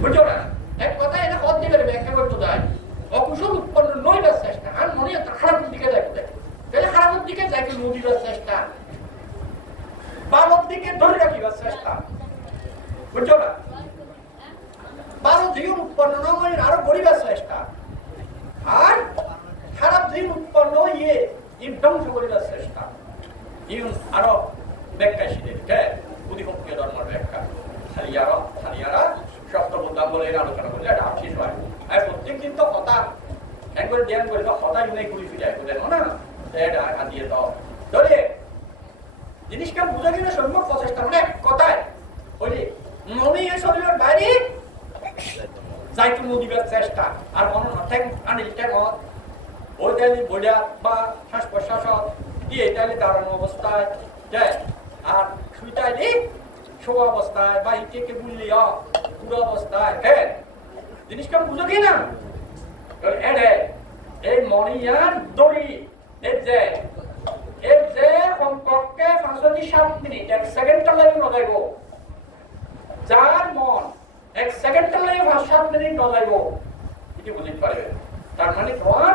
বুঝছো না? এক কথায় এটা হতে পারে ব্যাখ্যা করতে যায় অকুশল উৎপন্ন নইবার চেষ্টা আর মনে একটা খারাপের দিকে যায় তাহলে খারাপের দিকে যায় কি নদীবার চেষ্টা ভালোর দিকে ধরে রাখিবার চেষ্টা বুঝছো না? ভালো দিকে উৎপন্ন নয় আরো গরিবার চেষ্টা আর খারাপ দিক উৎপন্ন ইয়ে ধ্বংস করিবার চেষ্টা ইউন আরো ব্যাখ্যা শিখে বুদ্ধিপক্ষীয় ধর্মের ব্যাখ্যা খালিয়ারা সপ্তবুদ্ধাঙ্গলের আলোচনা করলে এটা শেষ হয় আর প্রত্যেকদিন তো কথা একবার ধ্যান করে তো কথা ইউনে ঘুরি ফিরায় বুঝলেন না এটা দিয়ে দাও ধরে জিনিসটা বুঝা গেলে সম্ভব প্রচেষ্টা মানে কথায় ওই যে মনে শরীরের বাইরে যাইতে নদীবার চেষ্টা আর মনে ঠ্যাং আনিল ঠ্যাং ওই তাইলে বইয়া বা শ্বাস প্রশ্বাস দিয়ে তাইলে দাঁড়ানো অবস্থায় যায় আর শুইতাইলে শোয়া অবস্থায় বা ইটেকে বুঝলি পুরো অবস্থায় হ্যাঁ জিনিসটা বুঝো কি না এই মনিয়ার দড়ি এর যে কমপক্ষে 5-7 মিনিট 1 সেকেন্ডটা লাগে নজাইব যার মন 1 সেকেন্ডটা লাগে 5-7 মিনিট নজাইব এটি বুঝতে পারবে তার মানে তোমার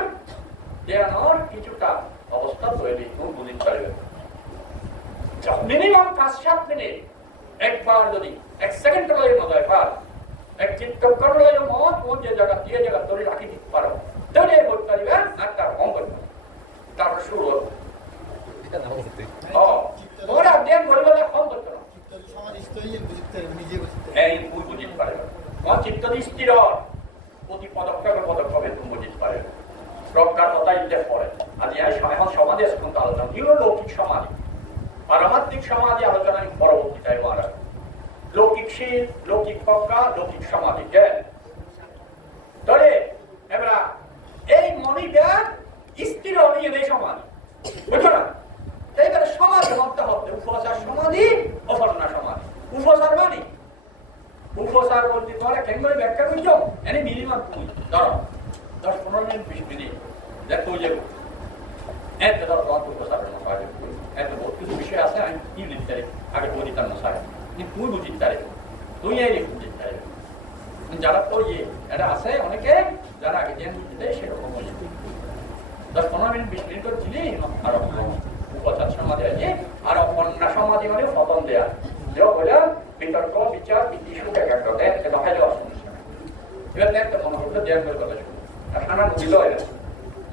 জ্ঞানের কিছুটা অবস্থা তৈরি তুমি বুঝতে পারবে মিনিমাম 5-7 মিনিট একবার যদি 1 সেকেন্ড লাগে নজাই পার এক চিত্ত করলে মন যে জায়গা দিয়ে জায়গা ধরে রাখি দিতে পারো তাহলে বলতে পারবে আর তার কম করবে তারপর শুরু হবে তোমরা ধ্যান করবে না কম করতে না বুঝতে পারবে তোমার চিত্ত স্থির প্রতি পদক্ষেপে তুমি বুঝতে পারবে প্রজ্ঞার কথা ইল্লেখ করে আজ এখন সমাধি কিন্তু আলোচনা এগুলো লৌকিক সমাধি পারমাত্মিক সমাধি আলোচনা আমি পরবর্তীতে মহারাজ লৌকিক শীল লৌকিক প্রজ্ঞা লৌকিক সমাধি ধরে এবার এই মনিটা স্থির নিয়ে নেই সমাধি বুঝছো না এইবারে সমাধি মধ্যে হতে উপসার সমাধি অপর্ণা সমাধি উপসার মানে উপসার বলতে তোমরা কেন করে ব্যাখ্যা করছো এনে মিনিমাম তুমি ধরো 10-15 মিনিট 20 মিনিট দেখো যাবো এত ধরো তোমার উপসারের মশাই এত বহুত কিছু বিষয় আছে আমি কি বুঝতে পারি আগে বলি তার মশাই কিন্তু তুই বুঝতে পারি তুই এই বুঝতে পারি যারা তো ইয়ে এটা আছে অনেকে যারা আগে জ্ঞান দিতে দেয় সেরকম হয়ে 10-15 মিনিট 20 মিনিট করে দিলেই আরো উপচার সমাধি আছে আর অপর্ণা সমাধি মানে ফতন দেয়া যেও বলে বিতর্ক বিচার ইস্যুকে একটা দেয় এটা ভালো সমস্যা এবার দেখতে মনে হচ্ছে ধ্যান করে কথা শুনে আর খানা দিল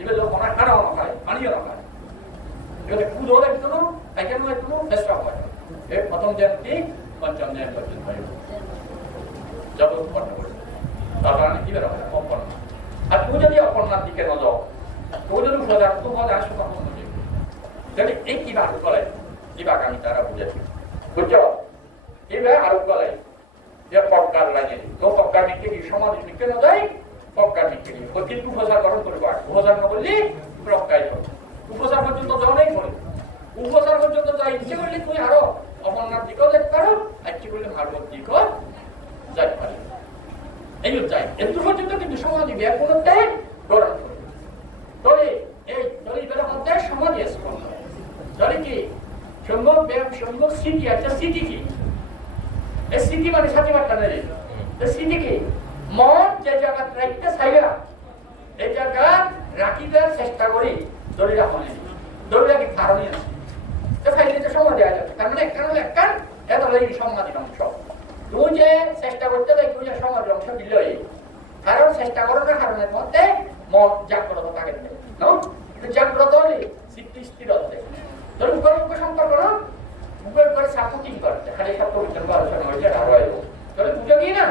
এবার যখন খানাও না খায় পানিও না খায় এবার কুদো দেখতো না একেন একটু চেষ্টা হয় এই প্রথম জ্ঞানটি পঞ্চম জ্ঞান পর্যন্ত হয় যত উৎপন্ন করে তার কারণে কি বের হয় অপর্ণা আর তুই যদি অপর্ণার দিকে নজর তুই যদি সজাগ তো মজা আসো তখন যদি এই কিবা আরোপ করাই কিবা আমি তারা বুঝেছি বুঝছো এবার আরোপ করাই যে প্রজ্ঞার লাইনে তো প্রজ্ঞার দিকে কি সমাধি দিকে না যায় প্রজ্ঞার দিকে কিন্তু উপসার গঠন করবো আর উপসার না করলে প্রজ্ঞাই হবে উপসার পর্যন্ত যাওয়াই করে উপসার পর্যন্ত যা ইচ্ছে করলে তুই আরো অপর্ণার দিকেও যেতে পারো ইচ্ছে করলে ভাগবত দিকেও যেতে পারি এই চাই এত পর্যন্ত কিন্তু সমাধি ব্যাপনটাই গঠন করবে তবে এই দলিবের মধ্যে সমাধি আছে দলি কি সম্ভব ব্যায়াম সম্ভব স্মৃতি একটা স্মৃতি কি এই স্মৃতি মানে সাথে বার্তা নেই স্মৃতি কি মন যে জায়গা রাখতে চাইবা এই জায়গা রাখিবার চেষ্টা করি দলি রাখনে দলি রাখি কারণে আছে তো খাইলে তো সমাধি আছে তার মানে একটা এত লাগি সমাধির অংশ তুই যে চেষ্টা করতে যাই তুই যে সমাধির অংশ দিলই কারণ চেষ্টা করো না কারণের মধ্যে মন জাগ্রত থাকে জাগ্রত হলে চিত্ত স্থির হচ্ছে ধরুন উপর সম্পর্ক না উপর করে সাপোর্টিং করতে খালি সাপোর্টিং আলোচনা হয়েছে আরো আইব তাহলে বুঝে গিয়ে না